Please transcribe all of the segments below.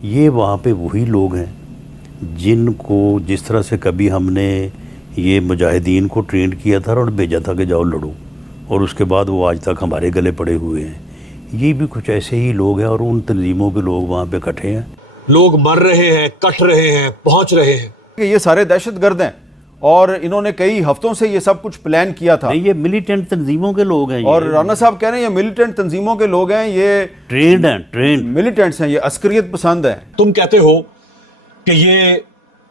ये वहाँ पे वही लोग हैं जिनको जिस तरह से कभी हमने ये मुजाहिदीन को ट्रेंड किया था और भेजा था कि जाओ लड़ो, और उसके बाद वो आज तक हमारे गले पड़े हुए हैं। ये भी कुछ ऐसे ही लोग हैं और उन तंजीमों के लोग वहाँ पे इकट्ठे हैं। लोग मर रहे हैं, कट रहे हैं, पहुंच रहे हैं कि ये सारे दहशतगर्द हैं और इन्होंने कई हफ्तों से ये सब कुछ प्लान किया था। नहीं, ये मिलिटेंट तंजीमों के लोग हैं। और राना साहब कह रहे हैं ये मिलिटेंट तंजीमों के लोग हैं, ये ट्रेंड हैं, ट्रेंड मिलिटेंट्स हैं, ये अस्करियत पसंद हैं। तुम कहते हो कि ये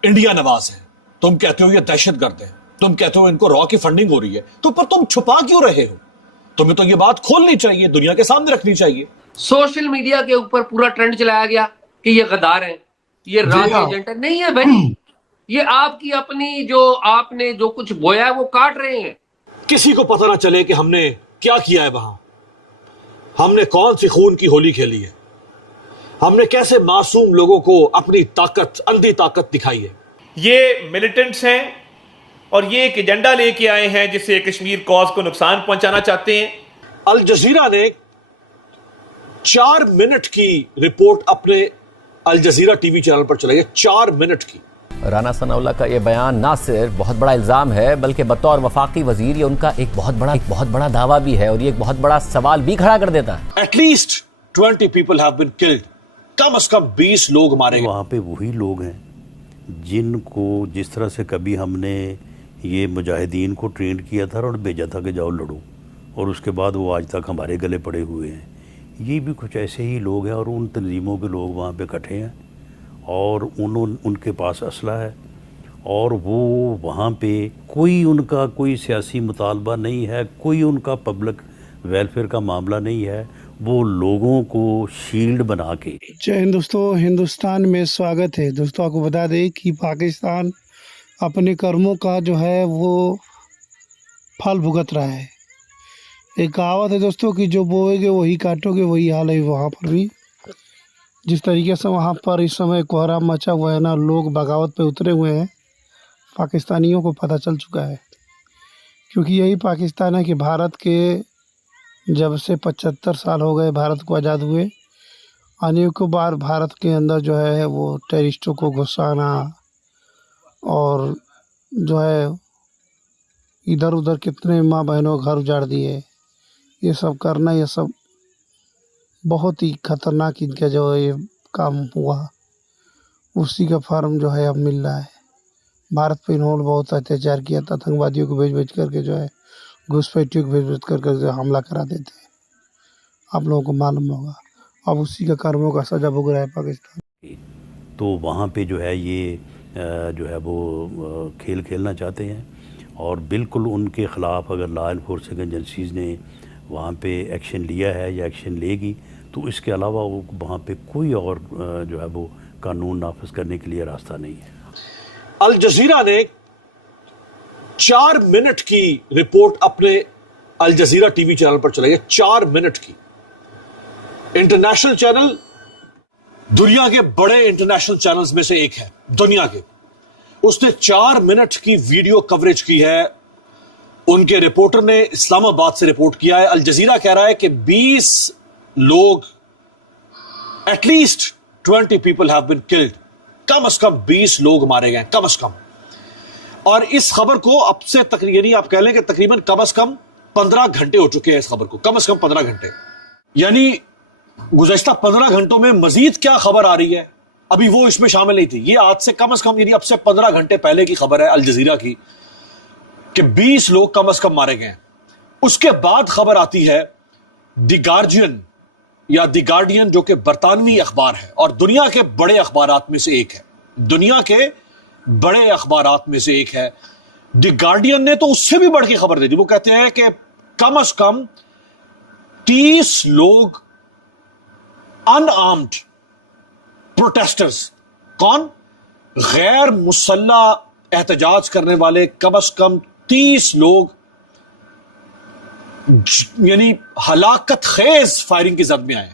इंडिया नवाज है, तुम कहते हो ये दहशतगर्द है, तुम कहते हो इनको रॉ की फंडिंग हो रही है, तो पर तुम छुपा क्यों रहे हो? तुम्हें तो ये बात खोलनी चाहिए, दुनिया के सामने रखनी चाहिए। सोशल मीडिया के ऊपर पूरा ट्रेंड चलाया गया कि ये गद्दार हैं, ये रॉ एजेंट है। नहीं है भाई, ये आपकी अपनी जो आपने जो कुछ बोया है वो काट रहे हैं। किसी को पता ना चले कि हमने क्या किया है वहां, हमने कौन सी खून की होली खेली है, हमने कैसे मासूम लोगों को अपनी ताकत, अंधी ताकत दिखाई है। ये मिलिटेंट्स हैं और ये एक एजेंडा लेके आए हैं जिससे कश्मीर कॉज को नुकसान पहुंचाना चाहते हैं। अल जजीरा ने 4 मिनट की रिपोर्ट अपने अल जजीरा टीवी चैनल पर चलाई है, 4 मिनट की। राना सनाउल्लाह का ये बयान ना सिर्फ बहुत बड़ा इल्ज़ाम है बल्कि बतौर वफाकी वजीर ये उनका एक बहुत बड़ा दावा भी है और ये एक बहुत बड़ा सवाल भी खड़ा कर देता है। At least 20 people have been killed, कम से कम 20 लोग मारे गए। वहाँ पे वही लोग हैं जिनको जिस तरह से कभी हमने ये मुजाहिदीन को ट्रेंड किया था और भेजा था कि जाओ लड़ो, और उसके बाद वो आज तक हमारे गले पड़े हुए हैं। ये भी कुछ ऐसे ही लोग हैं और उन तंजीमों के लोग वहाँ पे इकट्ठे हैं और उनके पास असला है, और वो वहाँ पे कोई सियासी मुतालबा नहीं है, कोई उनका पब्लिक वेलफेयर का मामला नहीं है। वो लोगों को शील्ड बना के। जय हिंद दोस्तों, हिंदुस्तान में स्वागत है। दोस्तों आपको बता दें कि पाकिस्तान अपने कर्मों का जो है वो फल भुगत रहा है। एक कहावत है दोस्तों कि जो बोएगे वही काटोगे, वही हाल है वहाँ पर भी। जिस तरीके से वहाँ पर इस समय कोहराम मचा हुआ है ना, लोग बगावत पे उतरे हुए हैं, पाकिस्तानियों को पता चल चुका है। क्योंकि यही पाकिस्तान है कि भारत के जब से 75 साल हो गए भारत को आज़ाद हुए, अनेकों बार भारत के अंदर जो है वो टेररिस्टों को घुसाना और जो है इधर उधर कितने माँ बहनों घर उजाड़ दिए, ये सब करना, ये सब बहुत ही ख़तरनाक इनका जो ये काम हुआ, उसी का फर्म जो है अब मिल रहा है। भारत पे इन्होंने बहुत अत्याचार किया था, आतंकवादियों को भेज करके जो है घुसपैठियों को भेज करके जो हमला करा देते हैं, आप लोगों को मालूम होगा। अब उसी का कर्मों का सजा भुग रहा है पाकिस्तान। तो वहाँ पे जो है ये जो है वो खेल खेलना चाहते हैं, और बिल्कुल उनके ख़िलाफ़ अगर लॉ इन्फोर्सिंग एजेंसीज़ ने वहाँ पे एक्शन लिया है या एक्शन लेगी, तो इसके अलावा वो वहाँ पे कोई और जो है वो कानून नाफिज करने के लिए रास्ता नहीं है। अल जजीरा ने 4 मिनट की रिपोर्ट अपने अल जजीरा टीवी चैनल पर चलाई है, 4 मिनट की। इंटरनेशनल चैनल, दुनिया के बड़े इंटरनेशनल चैनल्स में से एक है दुनिया के। उसने 4 मिनट की वीडियो कवरेज की है। उनके रिपोर्टर ने इस्लामाबाद से रिपोर्ट किया है। अल जजीरा कह रहा है कि 20 लोग, at least 20 people have been killed, कम से कम 20 लोग मारे गए, कम से कम। और इस खबर को अब से यानी आप कह लें कि तकरीबन कम से कम 15 घंटे हो चुके हैं इस खबर को, कम से कम 15 घंटे। यानी गुज़श्ता 15 घंटों में मजीद क्या खबर आ रही है, अभी वो इसमें शामिल नहीं थी। ये आज से कम यानी अब से 15 घंटे पहले की खबर है अल जजीरा की कि 20 लोग कम से कम मारे गए। उसके बाद खबर आती है द गार्जियन या द गार्डियन, जो कि बरतानवी अखबार है और दुनिया के बड़े अखबारात में से एक है, दुनिया के बड़े अखबारात में से एक है। द गार्डियन ने तो उससे भी बढ़ के खबर दे दी। वो कहते हैं कि कम से कम 30 लोग अनआर्म्ड प्रोटेस्टर्स, कौन? गैर मुसल्लह एहतजाज करने वाले कम से कम 30 लोग यानी हलाकत खेज फायरिंग की जद में आए,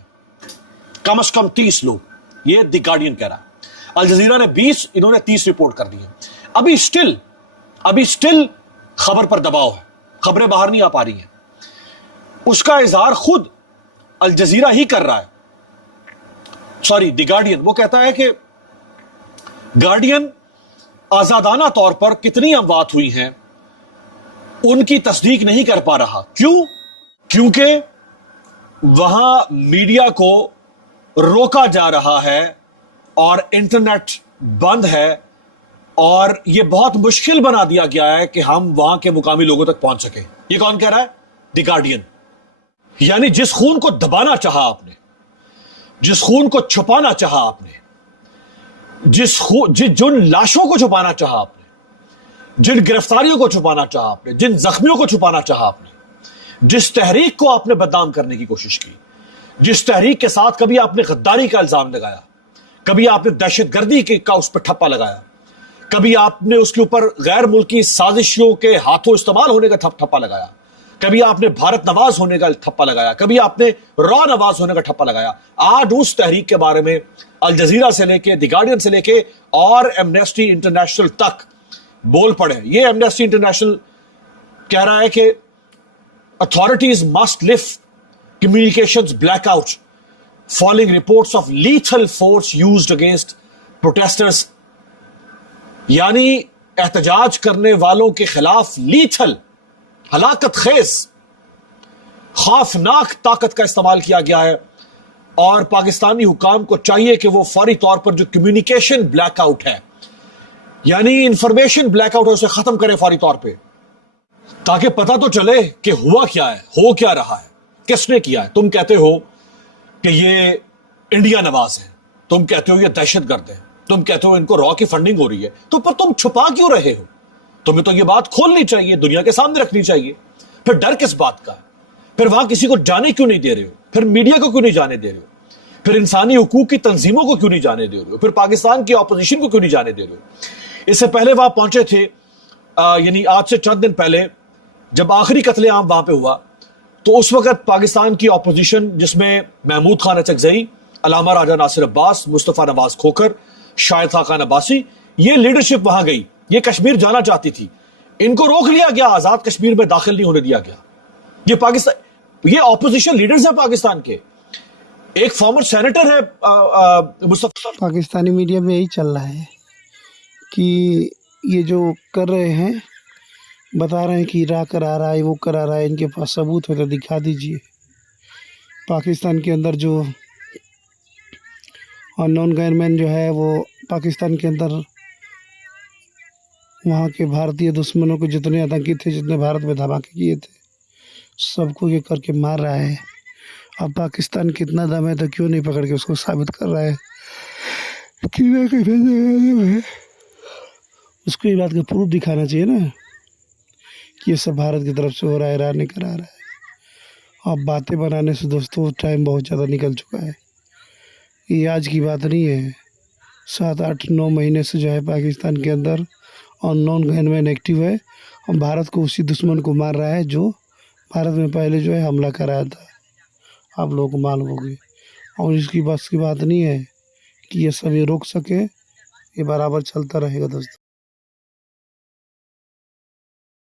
कम से कम 30 लोग। ये द गार्डियन कह रहा है। अल जजीरा ने 20, इन्होंने 30 रिपोर्ट कर दी है। अभी स्टिल खबर पर दबाव है, खबरें बाहर नहीं आ पा रही हैं। उसका इजहार खुद अल जजीरा ही कर रहा है सॉरी द गार्डियन, वो कहता है कि गार्डियन आजादाना तौर पर कितनी अमवात हुई हैं उनकी तस्दीक नहीं कर पा रहा। क्यों? क्योंकि वहां मीडिया को रोका जा रहा है और इंटरनेट बंद है और यह बहुत मुश्किल बना दिया गया है कि हम वहां के मुकामी लोगों तक पहुंच सके। ये कौन कह रहा है? The guardian. यानी जिस खून को दबाना चाहा आपने, जिस खून को छुपाना चाहा आपने, जिन लाशों को छुपाना चाहा आपने, जिन गिरफ्तारियों को छुपाना चाहा आपने, जिन जख्मियों को छुपाना चाहा आपने, जिस तहरीक को आपने बदनाम करने की कोशिश की, जिस तहरीक के साथ कभी आपने गद्दारी का इल्जाम लगाया, कभी आपने दहशतगर्दी का उस पर ठप्पा लगाया, कभी आपने उसके ऊपर गैर मुल्की साजिशों के हाथों इस्तेमाल होने का ठप्पा लगाया, कभी आपने भारत नवाज होने का ठप्पा लगाया, कभी आपने रॉ नवाज होने का ठप्पा लगाया। आज उस तहरीक के बारे में अल जजीरा से लेके, द गार्डियन से लेके और एमनेस्टी इंटरनेशनल तक बोल पड़े। ये एमनेस्टी इंटरनेशनल कह रहा है कि authorities must lift communications blackout following reports of lethal force used against protesters. यानी एहतजाज करने वालों के खिलाफ लीथल, हलाकत खेज, खौफनाक ताकत का इस्तेमाल किया गया है और पाकिस्तानी हुकाम को चाहिए कि वो फौरी तौर पर जो कम्युनिकेशन ब्लैकआउट है, यानी इंफॉर्मेशन ब्लैकआउट है, उसे खत्म करें फौरी तौर पे, ताकि पता तो चले कि हुआ क्या है, हो क्या रहा है, किसने किया है। तुम कहते हो कि ये इंडिया नवाज है, तुम कहते हो ये दहशतगर्द है, तुम कहते हो इनको रॉ की फंडिंग हो रही है, तो पर तुम छुपा क्यों रहे हो? तुम्हें तो ये बात खोलनी चाहिए, दुनिया के सामने रखनी चाहिए। फिर डर किस बात का? फिर वहां किसी को जाने क्यों नहीं दे रहे हो? फिर मीडिया को क्यों नहीं जाने दे रहे हो? फिर इंसानी हुकूक की तंजीमों को क्यों नहीं जाने दे रहे हो? फिर पाकिस्तान की ऑपोजिशन को क्यों नहीं जाने दे रहे हो? इससे पहले वहां पहुंचे थे, यानी आज से चंद दिन पहले जब आखिरी कत्लेआम वहां पे हुआ, तो उस वक्त पाकिस्तान की ऑपोजिशन जिसमें महमूद खान अचकजई, अलामा राजा नासिर अब्बास, मुस्तफा नवाज खोखर, शाहिद खान अब्बासी, ये लीडरशिप वहां गई, ये कश्मीर जाना चाहती थी, इनको रोक लिया गया, आजाद कश्मीर में दाखिल नहीं होने दिया गया। ये पाकिस्तान, ये ऑपोजिशन लीडर्स हैं पाकिस्तान के। एक फॉर्मर सेनेटर है मुस्तफा। पाकिस्तानी मीडिया में यही चल रहा है कि ये जो कर रहे हैं, बता रहे हैं कि इराक करा रहा है, वो करा रहा है, इनके पास सबूत है तो दिखा दीजिए। पाकिस्तान के अंदर जो अननोन गनमैन जो है वो पाकिस्तान के अंदर वहाँ के भारतीय दुश्मनों को, जितने आतंकी थे, जितने भारत में धमाके किए थे, सबको ये करके मार रहा है। अब पाकिस्तान कितना दम है तो क्यों नहीं पकड़ के उसको साबित कर रहा है कि ना है। उसको ये बात का प्रूफ दिखाना चाहिए ना कि ये सब भारत की तरफ से हो रहा है, ईरान ने करा रहा है। अब बातें बनाने से दोस्तों टाइम बहुत ज़्यादा निकल चुका है, ये आज की बात नहीं है। 7, 8, 9 महीने से जो है पाकिस्तान के अंदर अननोन गनमैन एक्टिव है और भारत को, उसी दुश्मन को मार रहा है जो भारत में पहले जो है हमला कराया था। आप लोगों को मालूम होगी, और इसकी बस की बात नहीं है कि ये सब ये रोक सके, ये बराबर चलता रहेगा दोस्तों।